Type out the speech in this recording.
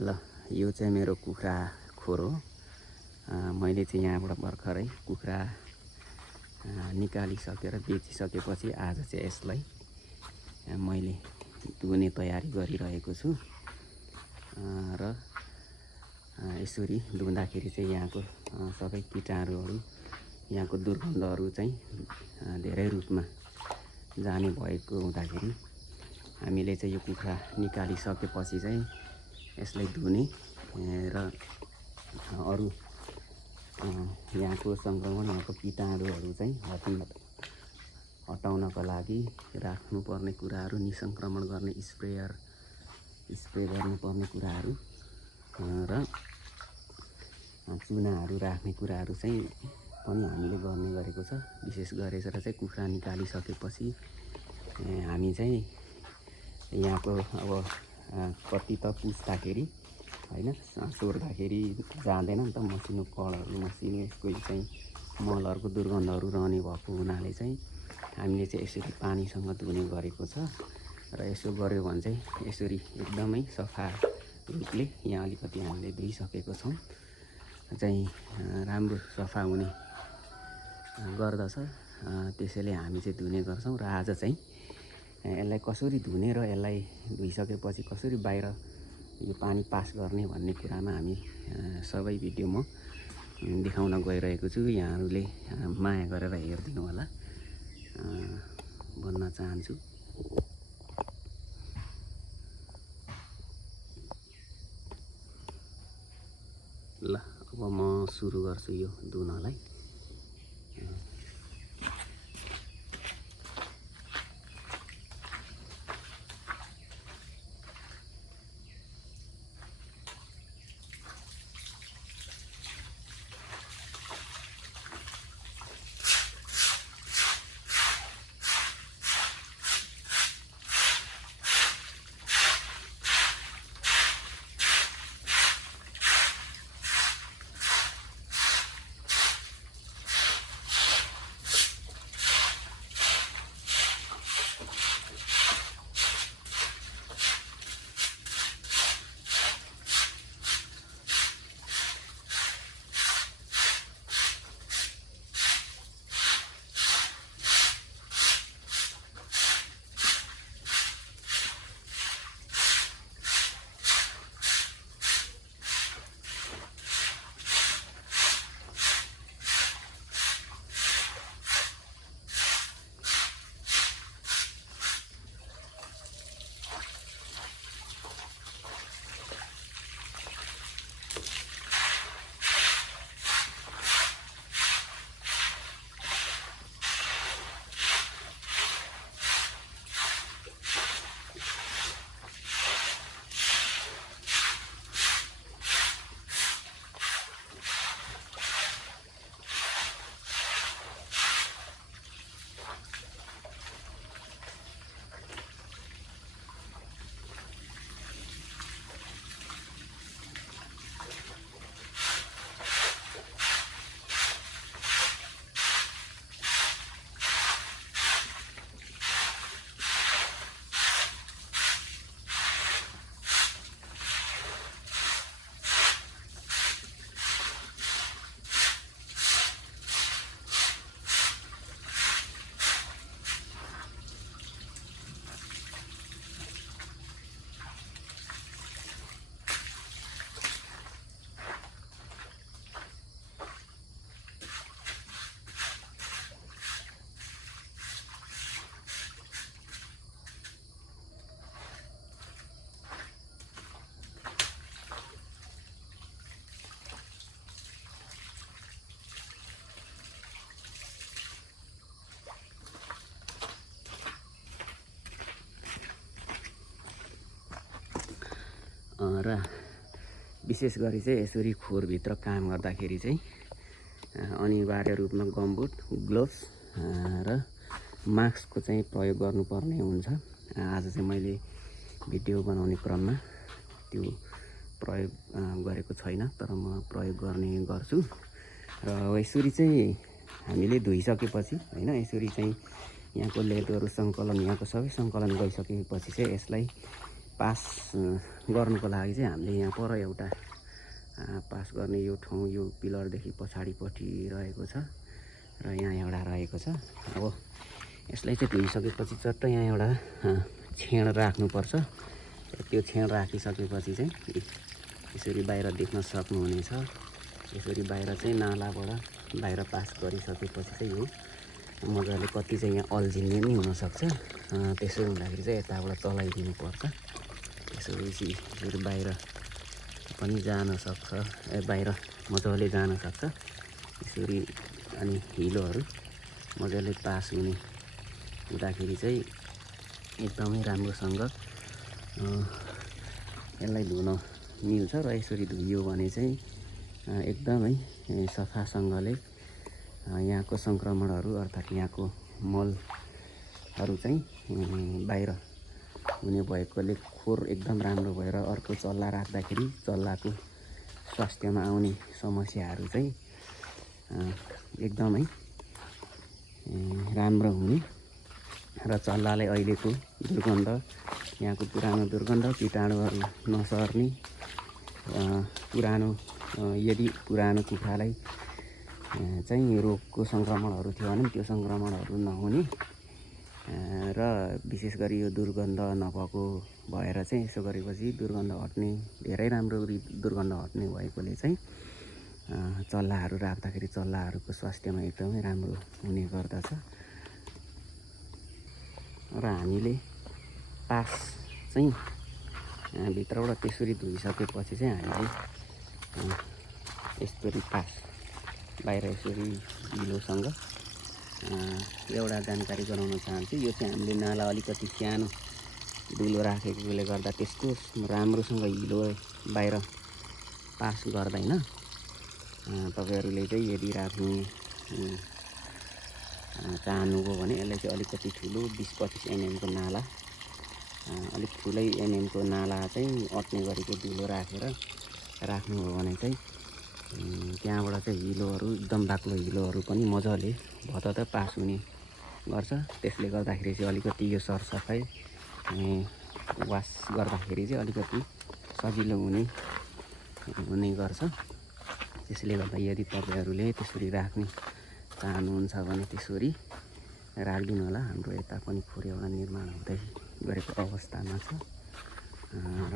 ल यो चाहिँ मेरो कुखुरा खोर हो। मैले चाहिँ यहाँबाट भर्खरै कुखुरा निकालिसकेर बेचिसकेपछि आज चाहिँ यसलाई मैले धुने तयारी गरिरहेको छु। र यसरी धुँदाखेरि चाहिँ यहाँको सबै कीटाणुहरू, यहाँको दुर्गन्धहरू चाहिँ धेरै रूपमा जाने भएको हुँदाखेरि हामीले चाहिँ यो कुखुरा निकालिसकेपछि चाहिँ यसलाई धुने र अरू यहाँको सङ्क्रमण, यहाँको कीटाणुहरू चाहिँ हटाउनको लागि राख्नुपर्ने कुराहरू, निसङ्क्रमण गर्ने स्प्रे गर्नुपर्ने कुराहरू र चुनाहरू राख्ने कुराहरू चाहिँ पनि हामीले गर्ने गरेको छ। विशेष गरेर चाहिँ कुखुरा निकालिसकेपछि हामी चाहिँ यहाँको अब कति त पुस्दाखेरि हैन, सोर्दाखेरि जाँदैन नि त, मसिनो कडहरू, मसिनो यसको चाहिँ मलहरूको दुर्गन्धहरू रहने भएको हुनाले चाहिँ हामीले चाहिँ यसरी पानीसँग धुने गरेको छ। र यसो गऱ्यो भने चाहिँ यसरी एकदमै सफा रूपले यहाँ अलिकति हामीले धुइसकेको छौँ चाहिँ राम्रो सफा हुने गर्दछ। त्यसैले हामी चाहिँ धुने गर्छौँ। र आज चाहिँ यसलाई कसरी धुने र यसलाई धुइसकेपछि कसरी बाहिर यो पानी पास गर्ने भन्ने कुरामा हामी सबै भिडियो म देखाउन गइरहेको छु। यहाँहरूले माया गरेर हेरिदिनु होला भन्न चाहन्छु। ल अब म सुरु गर्छु यो धुनलाई। र विशेष गरी चाहिँ यसरी खोरभित्र काम गर्दाखेरि चाहिँ अनिवार्य रूपमा गमबुट, ग्लोभ्स र मास्कको चाहिँ प्रयोग गर्नुपर्ने हुन्छ। आज चाहिँ मैले भिडियो बनाउने क्रममा त्यो प्रयोग गरेको छैन, तर म प्रयोग गर्ने गर्छु। र यसरी चाहिँ हामीले धुइसकेपछि हैन, यसरी चाहिँ यहाँको लेदहरू सङ्कलन, यहाँको सबै सङ्कलन गरिसकेपछि चाहिँ यसलाई पास गर्नुको लागि चाहिँ हामीले यहाँ पर एउटा पास गर्ने यो ठाउँ यो पिलरदेखि पछाडिपट्टि रहेको छ र यहाँ एउटा रहेको छ। अब यसलाई चाहिँ धोइसकेपछि चट्ट यहाँ एउटा छेड राख्नुपर्छ। त्यो छेड राखिसकेपछि चाहिँ यसरी बाहिर देख्न सक्नुहुनेछ। यसरी बाहिर चाहिँ नालाबाट बाहिर पास गरिसकेपछि चाहिँ यो मजाले कति चाहिँ यहाँ अल्झिने पनि हुनसक्छ। त्यसो हुँदाखेरि चाहिँ यताबाट चलाइदिनुपर्छ। त्यसपछि यसरी बाहिर पनि जान सक्छ, बाहिर मजाले जान सक्छ यसरी। अनि हिलोहरू मजाले पास हुँदाखेरि चाहिँ एकदमै राम्रोसँग यसलाई धुन मिल्छ र यसरी धुइयो भने चाहिँ एकदमै सफासँगले यहाँको सङ्क्रमणहरू अर्थात् यहाँको मलहरू चाहिँ बाहिर हुने भएकोले खोर एकदम राम्रो भएर अर्को चल्ला राख्दाखेरि चल्लाको स्वास्थ्यमा आउने समस्याहरू चाहिँ एकदमै राम्रो हुने र चल्लालाई अहिलेको दुर्गन्ध, यहाँको पुरानो दुर्गन्ध, कीटाणुहरू नसर्ने, यदि पुरानो कुखुरालाई चाहिँ रोगको सङ्क्रमणहरू थियो भने त्यो सङ्क्रमणहरू नहुने र विशेष गरी यो दुर्गन्ध नभएको भएर चाहिँ यसो गरेपछि दुर्गन्ध हट्ने, धेरै राम्रो दुर्गन्ध हट्ने भएकोले चाहिँ चल्लाहरू राख्दाखेरि चल्लाहरूको स्वास्थ्यमा एकदमै राम्रो हुने गर्दछ। र हामीले पास चाहिँ भित्रबाट त्यसरी धोइसकेपछि चाहिँ हामीले यसरी पास बाहिर यसरी हिलोसँग एउटा जानकारी गराउन चाहन्छु। यो चाहिँ हामीले नाला अलिकति सानो धुलो राखेकोले गर्दा त्यस्तो राम्रोसँग हिलो बाहिर पास गर्दैन। तपाईँहरूले चाहिँ यदि राख्नु चाहनुभयो भने यसलाई चाहिँ अलिकति ठुलो 20-25 mm को नाला, अलिक ठुलै एमएमको नाला चाहिँ अट्ने गरेको धुलो राखेर राख्नुभयो भने चाहिँ त्यहाँबाट चाहिँ हिलोहरू एकदम बाक्लो हिलोहरू पनि मजाले भतत पास हुने गर्छ। त्यसले गर्दाखेरि चाहिँ अलिकति यो सरसफाइ वास गर्दाखेरि चाहिँ अलिकति सजिलो हुने गर्छ। त्यसले गर्दा यदि तपाईँहरूले त्यसरी राख्ने चाहनुहुन्छ भने त्यसरी राखिदिनु होला। हाम्रो यता पनि खोर एउटा निर्माण हुँदै गरेको अवस्थामा छ र